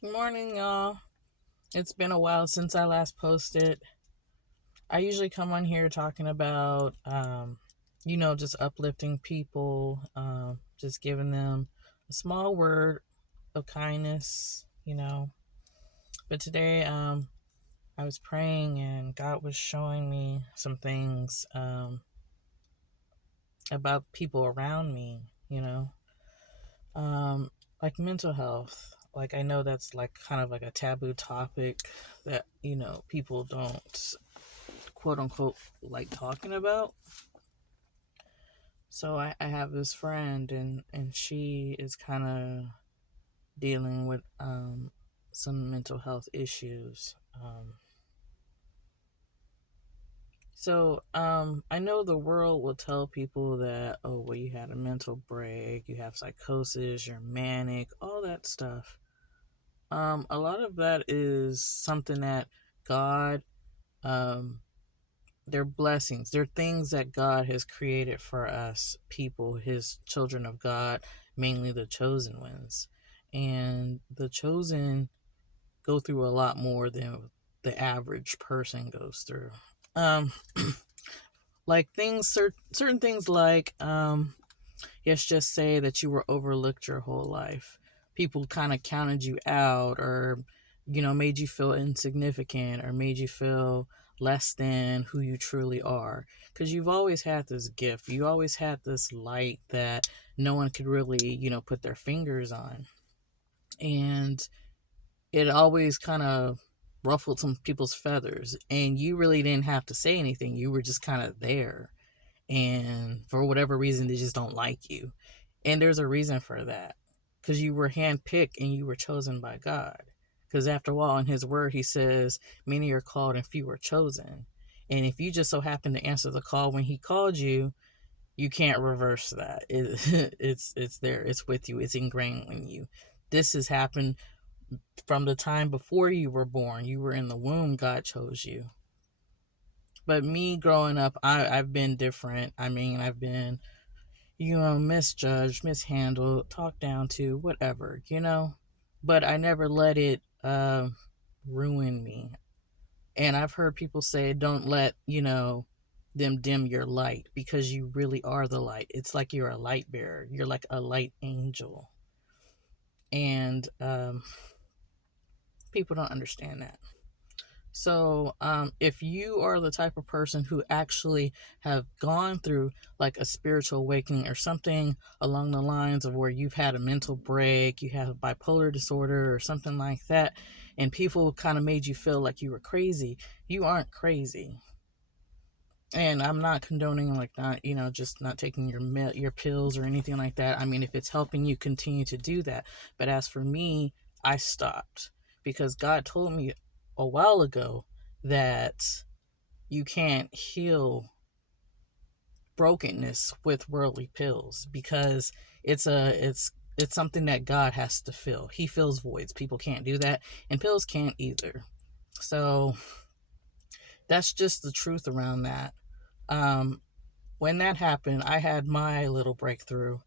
Good morning, y'all. It's been a while since I last posted. I usually come on here talking about, just uplifting people, just giving them a small word of kindness. But today, I was praying and God was showing me some things about people around me, um, like mental health. Like, I know that's like kind of like a taboo topic that, people don't quote unquote like talking about. So I have this friend and she is kind of dealing with some mental health issues. I know the world will tell people that, oh, well, you had a mental break, you have psychosis, you're manic, all that stuff. A lot of that is something that God um they're blessings. They're things that God has created for us, people, His children of God, mainly the chosen ones. And the chosen go through a lot more than the average person goes through. Um, like certain things like, let's just say that you were overlooked your whole life. People kind of counted you out or, made you feel insignificant or made you feel less than who you truly are. Because you've always had this gift. You always had this light that no one could really, put their fingers on. And it always kind of ruffled some people's feathers. And you really didn't have to say anything. You were just kind of there. And for whatever reason, they just don't like you. And there's a reason for that. Because you were handpicked and you were chosen by God. Because after all, in His Word, He says, many are called and few are chosen. And if you just so happen to answer the call when He called you, you can't reverse that. It's there. It's with you. It's ingrained in you. This has happened from the time before you were born. You were in the womb. God chose you. But me growing up, I've been different. I mean, I've been misjudged, mishandled, talked down to, whatever. But I never let it ruin me. And I've heard people say, don't let, them dim your light because you really are the light. It's like you're a light bearer, you're like a light angel. And people don't understand that. So, if you are the type of person who actually have gone through like a spiritual awakening or something along the lines of where you've had a mental break, you have bipolar disorder or something like that, and people kind of made you feel like you were crazy, you aren't crazy. And I'm not condoning like not, just not taking your pills or anything like that. I mean, if it's helping you, continue to do that. But as for me, I stopped because God told me a while ago that you can't heal brokenness with worldly pills because it's something that God has to fill. He fills voids. People can't do that, and pills can't either. So that's just the truth around that. Um, when that happened, I had my little breakthrough,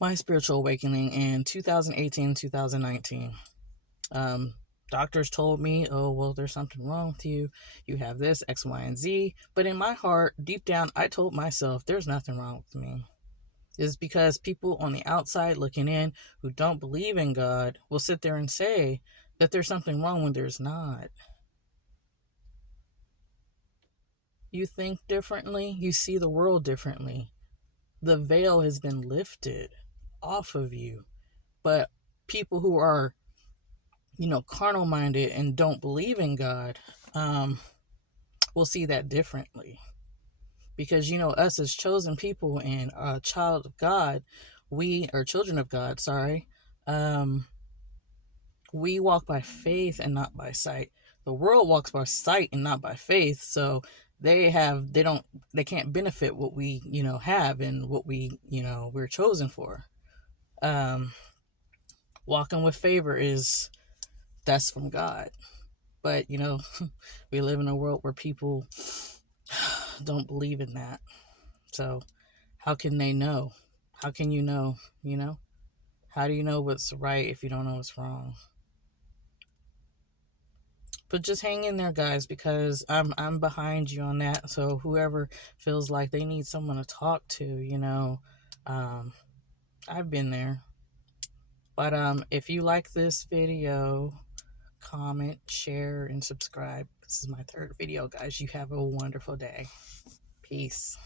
my spiritual awakening in 2018, 2019. Um, Doctors told me, oh, well, there's something wrong with you. You have this, X, Y, and Z. But in my heart, deep down, I told myself, there's nothing wrong with me. It's because people on the outside looking in who don't believe in God will sit there and say that there's something wrong when there's not. You think differently, you see the world differently. The veil has been lifted off of you. But people who are, carnal minded and don't believe in God, will see that differently. Because, us as chosen people and a child of God, we are children of God, sorry. Um, we walk by faith and not by sight. The world walks by sight and not by faith. So they can't benefit what we, have and what we're chosen for. Um, Walking with favor that's from God. But, we live in a world where people don't believe in that. So, how can they know? How can you know, How do you know what's right if you don't know what's wrong? But just hang in there, guys, because I'm behind you on that. So whoever feels like they need someone to talk to, um, I've been there. But if you like this video, comment, share, and subscribe. This is my third video, guys. You have a wonderful day. Peace.